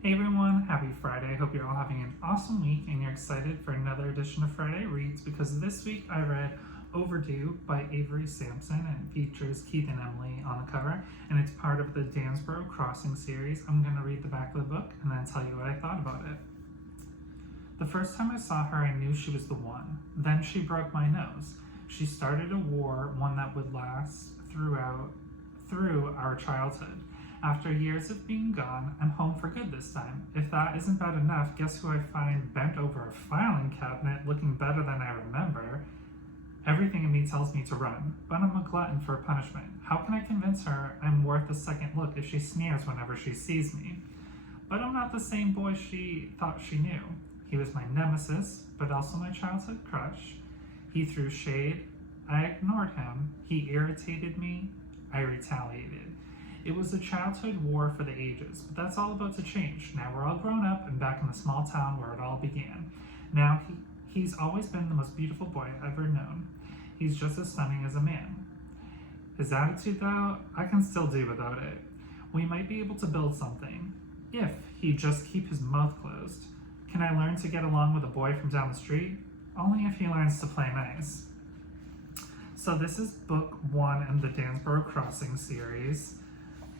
Hey everyone, happy Friday. I hope you're all having an awesome week and you're excited for another edition of Friday Reads because this week I read Overdue by Avery Samson and it features Keith and Emilie on the cover and it's part of the Dansborough Crossing series. I'm going to read the back of the book and then tell you what I thought about it. The first time I saw her, I knew she was the one. Then she broke my nose. She started a war, one that would last through our childhood. After years of being gone, I'm home for good this time. If that isn't bad enough, guess who I find bent over a filing cabinet looking better than I remember? Everything in me tells me to run, but I'm a glutton for punishment. How can I convince her I'm worth a second look if she sneers whenever she sees me? But I'm not the same boy she thought she knew. He was my nemesis, but also my childhood crush. He threw shade. I ignored him. He irritated me. I retaliated. It was a childhood war for the ages, but that's all about to change. Now we're all grown up and back in the small town where it all began. Now he's always been the most beautiful boy I've ever known. He's just as stunning as a man. His attitude, though, I can still do without it. We might be able to build something, if he'd just keep his mouth closed. Can I learn to get along with a boy from down the street? Only if he learns to play nice. So this is book 1 in the Dansborough Crossing series.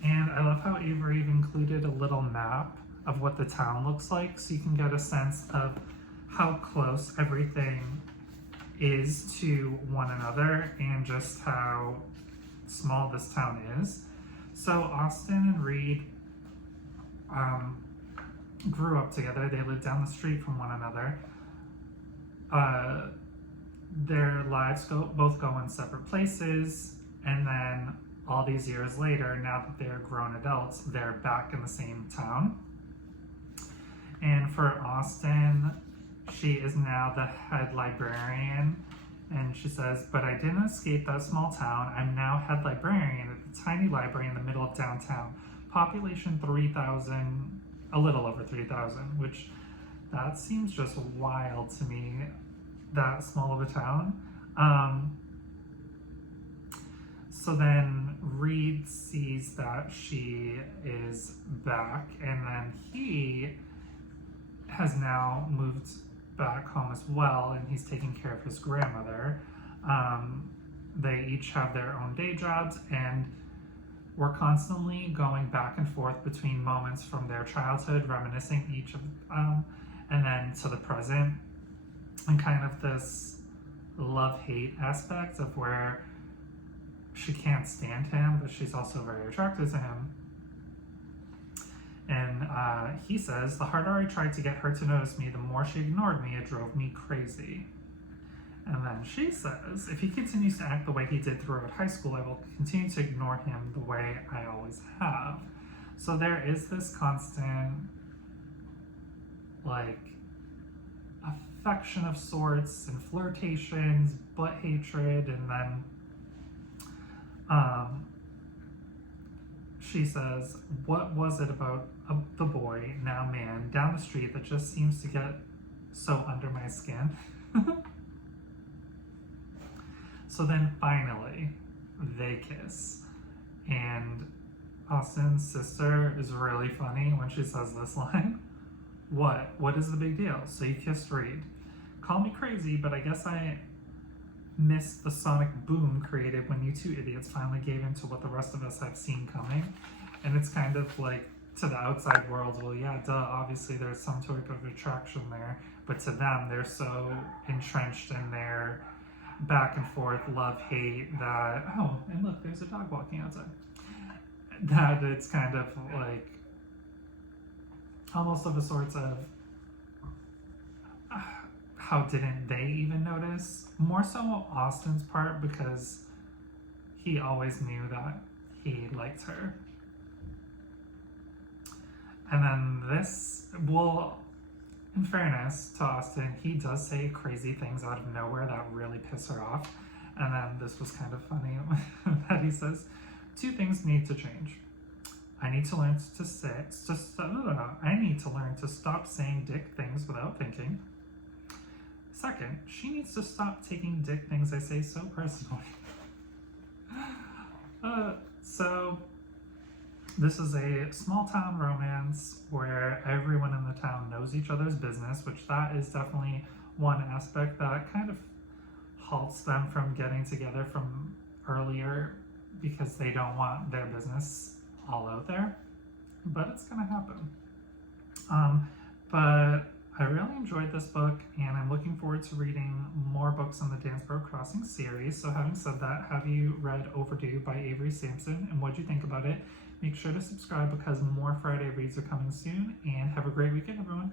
And I love how Avery included a little map of what the town looks like so you can get a sense of how close everything is to one another and just how small this town is. So Austin and Reed grew up together. They lived down the street from one another. Their lives both go in separate places, and then all these years later, now that they're grown adults, they're back in the same town. And for Austin, she is now the head librarian, and she says, but I didn't escape that small town. I'm now head librarian at the tiny library in the middle of downtown. Population 3,000, a little over 3,000, which that seems just wild to me, that small of a town. So then Reed sees that she is back, and then he has now moved back home as well, and he's taking care of his grandmother. They each have their own day jobs, and we're constantly going back and forth between moments from their childhood, reminiscing each of and then to the present, and kind of this love-hate aspect of where she can't stand him, but she's also very attracted to him. And he says, the harder I tried to get her to notice me, the more she ignored me. It drove me crazy. And then she says, if he continues to act the way he did throughout high school, I will continue to ignore him the way I always have. So there is this constant, affection of sorts and flirtations, but hatred, and then she says, what was it about the boy, now man, down the street that just seems to get so under my skin? So then finally, they kiss. And Austin's sister is really funny when she says this line. What is the big deal? So you kissed Reed. Call me crazy, but I guess I missed the sonic boom created when you two idiots finally gave in to what the rest of us have seen coming. And it's kind of like, to the outside world, well, yeah, duh, obviously there's some sort of attraction there, but to them, they're so entrenched in their back and forth love-hate that, oh, and look, there's a dog walking outside, that it's kind of like almost of a sort of how didn't they even notice? More so Austin's part, because he always knew that he liked her. And then this, well, in fairness to Austin, he does say crazy things out of nowhere that really piss her off. And then this was kind of funny that he says, 2 things need to change. I need to learn I need to learn to stop saying dick things without thinking. Second, she needs to stop taking dick things I say so personally. So this is a small town romance where where everyone in the town knows each other's business, which that is definitely one aspect that kind of halts them from getting together from earlier because they don't want their business all out there. But it's going to happen. But I really enjoyed this book, and I'm looking forward to reading more books on the Dansborough Crossing series. So having said that, have you read Overdue by Avery Samson, and what do you think about it? Make sure to subscribe because more Friday reads are coming soon, and have a great weekend, everyone.